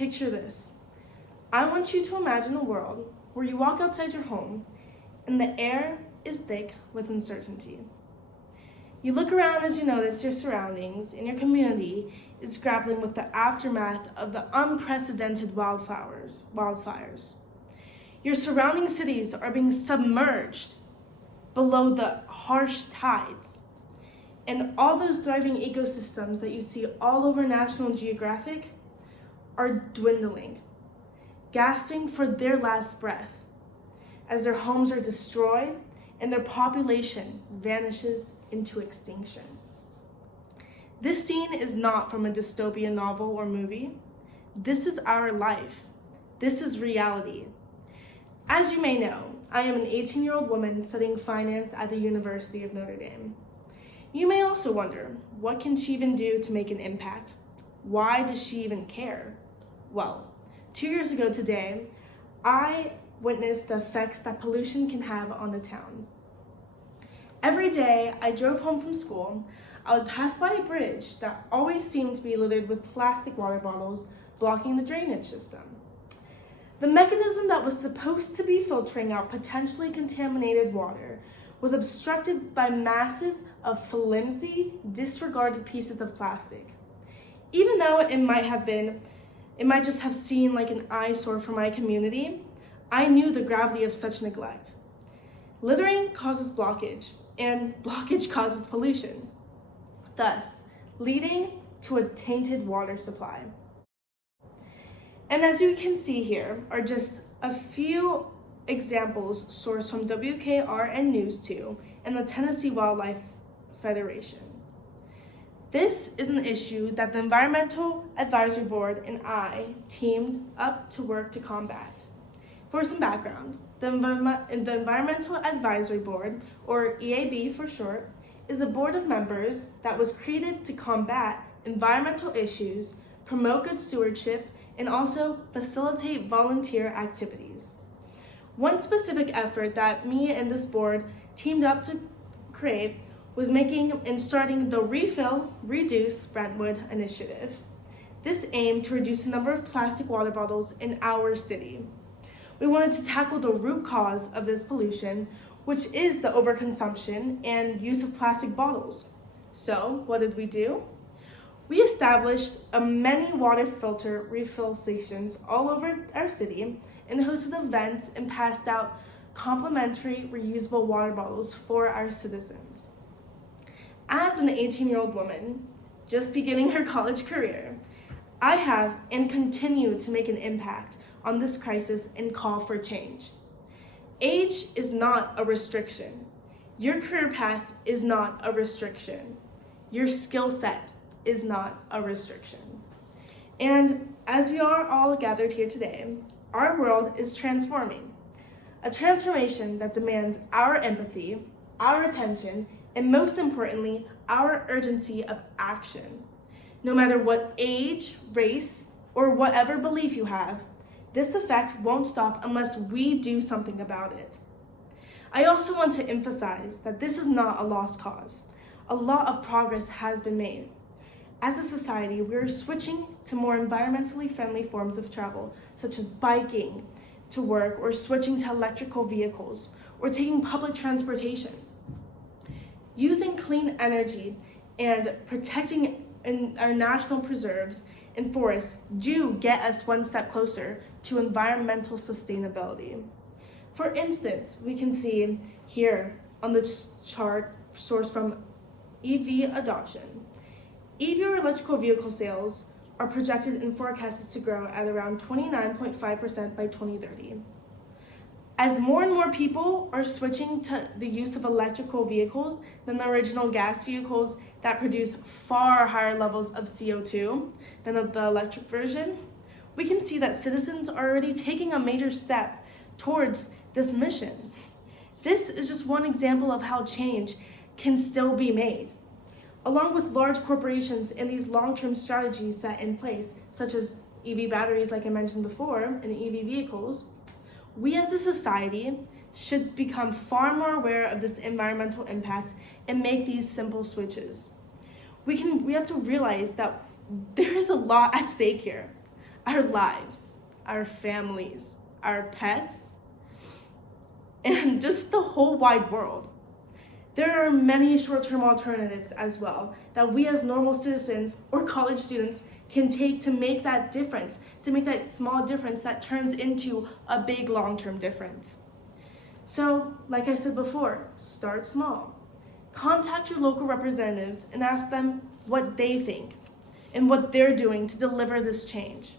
Picture this. I want you to imagine a world where you walk outside your home and the air is thick with uncertainty. You look around as you notice your surroundings and your community is grappling with the aftermath of the unprecedented wildfires. Your surrounding cities are being submerged below the harsh tides. And all those thriving ecosystems that you see all over National Geographic are dwindling, gasping for their last breath as their homes are destroyed and their population vanishes into extinction. This scene is not from a dystopian novel or movie. This is our life. This is reality. As you may know, I am an 18-year-old woman studying finance at the University of Notre Dame. You may also wonder, what can she even do to make an impact? Why does she even care? Well, 2 years ago today, I witnessed the effects that pollution can have on the town. Every day I drove home from school, I would pass by a bridge that always seemed to be littered with plastic water bottles blocking the drainage system. The mechanism that was supposed to be filtering out potentially contaminated water was obstructed by masses of flimsy, disregarded pieces of plastic. Even though it might just have seemed like an eyesore for my community, I knew the gravity of such neglect. Littering causes blockage, and blockage causes pollution, thus leading to a tainted water supply. And as you can see here are just a few examples sourced from WKRN News 2 and the Tennessee Wildlife Federation. This is an issue that the Environmental Advisory Board and I teamed up to work to combat. For some background, the Environmental Advisory Board, or EAB for short, is a board of members that was created to combat environmental issues, promote good stewardship, and also facilitate volunteer activities. One specific effort that me and this board teamed up to create was making and starting the Refill, Reduce Brentwood initiative. This aimed to reduce the number of plastic water bottles in our city. We wanted to tackle the root cause of this pollution, which is the overconsumption and use of plastic bottles. So what did we do? We established many water filter refill stations all over our city and hosted events and passed out complimentary reusable water bottles for our citizens. As an 18-year-old woman, just beginning her college career, I have and continue to make an impact on this crisis and call for change. Age is not a restriction. Your career path is not a restriction. Your skill set is not a restriction. And as we are all gathered here today, our world is transforming. A transformation that demands our empathy, our attention, and most importantly, our urgency of action. No matter what age, race, or whatever belief you have, this effect won't stop unless we do something about it. I also want to emphasize that this is not a lost cause. A lot of progress has been made. As a society, we are switching to more environmentally friendly forms of travel, such as biking to work, or switching to electrical vehicles, or taking public transportation. Using clean energy and protecting our national preserves and forests do get us one step closer to environmental sustainability. For instance, we can see here on the chart sourced from EV adoption. EV or electrical vehicle sales are projected and forecasted to grow at around 29.5% by 2030. As more and more people are switching to the use of electrical vehicles than the original gas vehicles that produce far higher levels of CO2 than the electric version, we can see that citizens are already taking a major step towards this mission. This is just one example of how change can still be made. Along with large corporations and these long-term strategies set in place, such as EV batteries, like I mentioned before, and EV vehicles, we as a society should become far more aware of this environmental impact and make these simple switches. We have to realize that there is a lot at stake here. our lives, our families, our pets, and just the whole wide world. There are many short-term alternatives as well that we as normal citizens or college students can take to make that difference, to make that small difference that turns into a big long-term difference. So, like I said before, start small. Contact your local representatives and ask them what they think and what they're doing to deliver this change.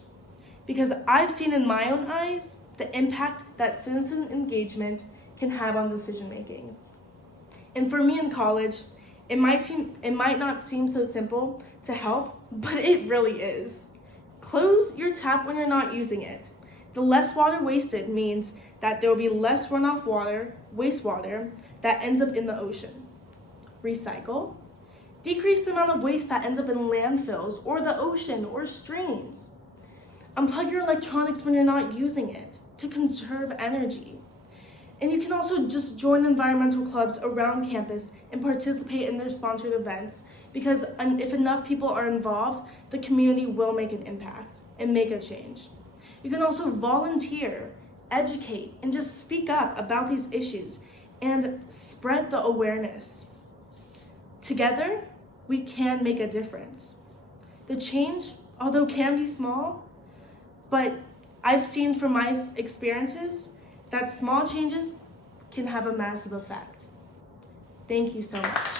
Because I've seen in my own eyes the impact that citizen engagement can have on decision making. And for me in college, it might not seem so simple to help, but it really is. Close your tap when you're not using it. The less water wasted means that there will be less runoff water, wastewater, that ends up in the ocean. Recycle. Decrease the amount of waste that ends up in landfills or the ocean or streams. Unplug your electronics when you're not using it to conserve energy. And you can also just join environmental clubs around campus and participate in their sponsored events, because if enough people are involved, the community will make an impact and make a change. You can also volunteer, educate, and just speak up about these issues and spread the awareness. Together, we can make a difference. The change, although can be small, but I've seen from my experiences that small changes can have a massive effect. Thank you so much.